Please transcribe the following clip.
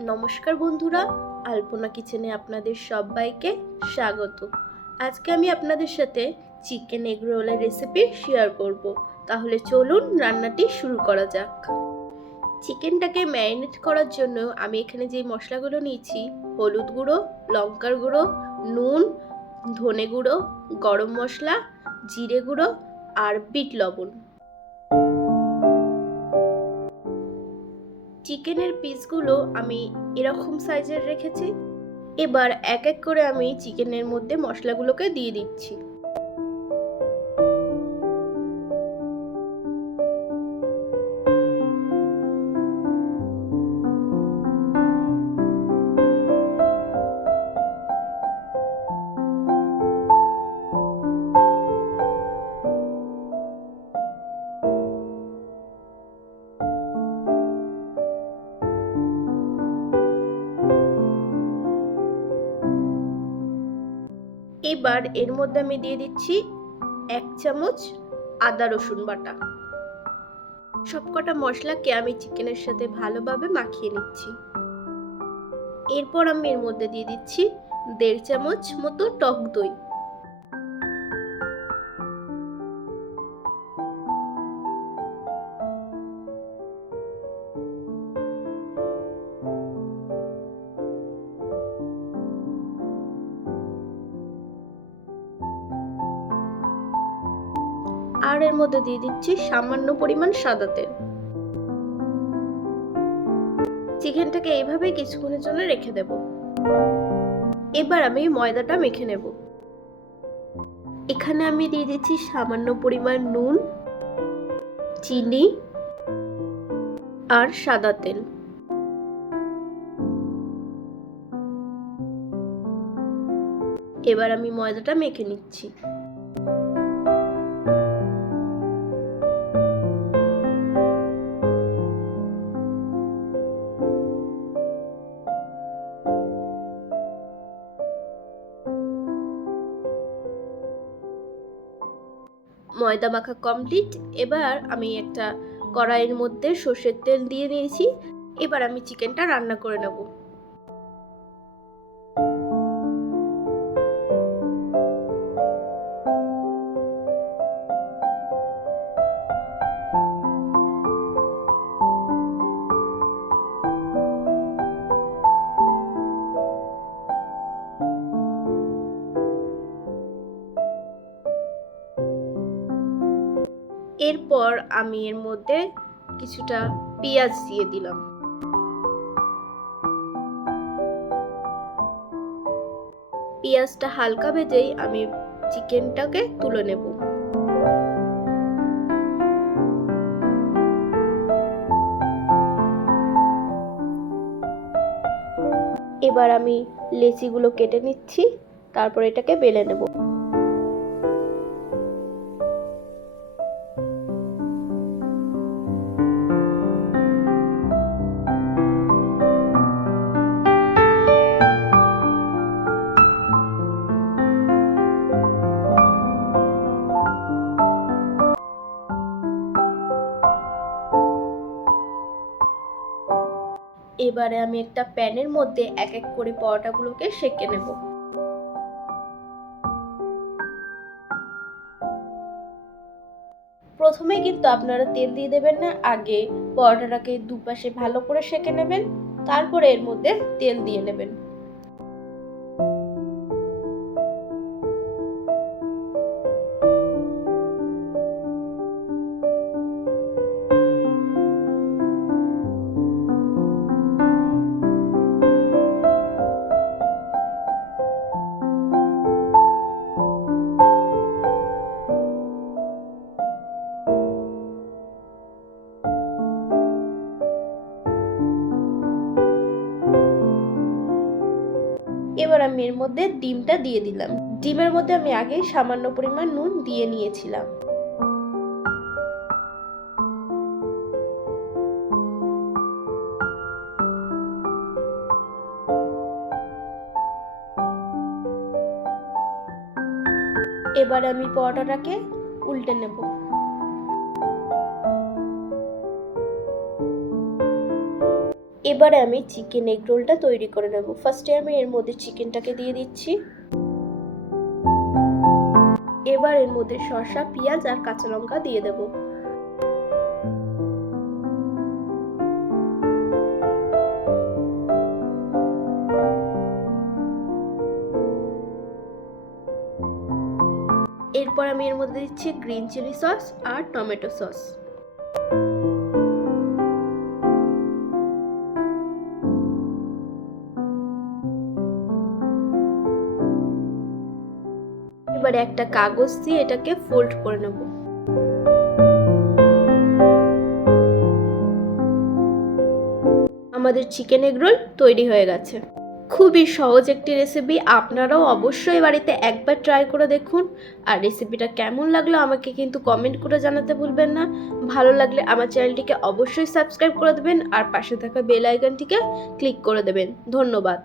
নমস্কার বন্ধুরা, আলপনা কিচেনে আপনাদের সবাইকে স্বাগত। আজকে আমি আপনাদের সাথে চিকেন এগ রোলের রেসিপি শেয়ার করব। তাহলে চলুন রান্নাটি শুরু করা যাক। চিকেনটাকে ম্যারিনেট করার জন্য আমি এখানে যে মশলাগুলো নিয়েছি, হলুদ গুঁড়ো, লঙ্কার গুঁড়ো, নুন, ধনে গুঁড়ো, গরম মশলা, জিরে গুঁড়ো আর বিট লবণ। চিকেনের পিসগুলো আমি এরকম সাইজের রেখেছি। এবার এক এক করে আমি চিকেনের মধ্যে মশলাগুলোকে দিয়ে দিচ্ছি। এবার এর মধ্যে আমি দিয়ে দিচ্ছি এক চামচ আদা রসুন বাটা। সবকটা মশলাকে আমি চিকেনের সাথে ভালোভাবে মাখিয়ে নিচ্ছি। এরপর আমি এর মধ্যে দিয়ে দিচ্ছি দেড় চামচ মতো টক দই। আর এর মধ্যে দিয়ে দিচ্ছি সামান্য পরিমাণ সাদা তেল। চিকেনটাকে এইভাবে কিছুক্ষণের জন্য রেখে দেব। এবার আমি ময়দাটা মেখে নেব। এখানে আমি দিয়ে দিচ্ছি সামান্য পরিমাণ নুন, চিনি আর সাদা তেল। এবার আমি ময়দাটা মেখে নিচ্ছি। ময়দা মাখা কমপ্লিট এবার আমি একটা কড়াইয়ের মধ্যে সর্ষের তেল দিয়ে নিয়েছি এবার আমি চিকেনটা রান্না করে নেব। এরপর আমি এর মধ্যে কিছুটা পেঁয়াজ দিয়ে দিলাম। পেঁয়াজটা হালকা ভেজেই আমি চিকেনটাকে তুলে নেব। এবার আমি লেচিগুলো কেটে নিচ্ছি, তারপর এটাকে বেলে নেব। এবারে আমি একটা প্যানের মধ্যে এক এক করে পরোটাগুলোকে সেঁকে নেব। প্রথমে কিন্তু আপনারা তেল দিয়ে দেবেন না, আগে পরোটাটাকে দুপাশে ভালো করে সেঁকে নেবেন, তারপরে এর মধ্যে তেল দিয়ে নেবেন। এবার আমি এর মধ্যে ডিমটা দিয়ে দিলাম। ডিমের মধ্যে আমি আগে সামান্য পরিমাণ নুন দিয়ে নিয়েছিলাম। এবার আমি পরোটাটাকে উল্টে নেব। এবারে আমি চিকেন এগ রোলটা তৈরি করে নেব। ফার্স্টে আমি এর মধ্যে চিকেনটাকে দিয়ে দিচ্ছি। এবার এর মধ্যে শসা, পেঁয়াজ আর কাঁচা লঙ্কা দিয়ে দেব। এরপর আমি এর মধ্যে দিচ্ছি গ্রিন চিলি সস আর টমেটো সস এবারে একটা কাগজ দিয়ে এটাকে ফোল্ড করে নেব। আমাদের চিকেন এগ রোল তৈরি হয়ে গেছে। খুবই সহজ একটি রেসিপি আপনারাও অবশ্যই বাড়িতে একবার ট্রাই করে দেখুন। আর রেসিপিটা কেমন লাগল আমাকে কিন্তু কমেন্ট করে জানাতে ভুলবেন না। ভালো লাগলে আমার চ্যানেলটিকে অবশ্যই সাবস্ক্রাইব করে দেবেন আর পাশে থাকা বেল আইকনটিকে ক্লিক করে দেবেন। ধন্যবাদ।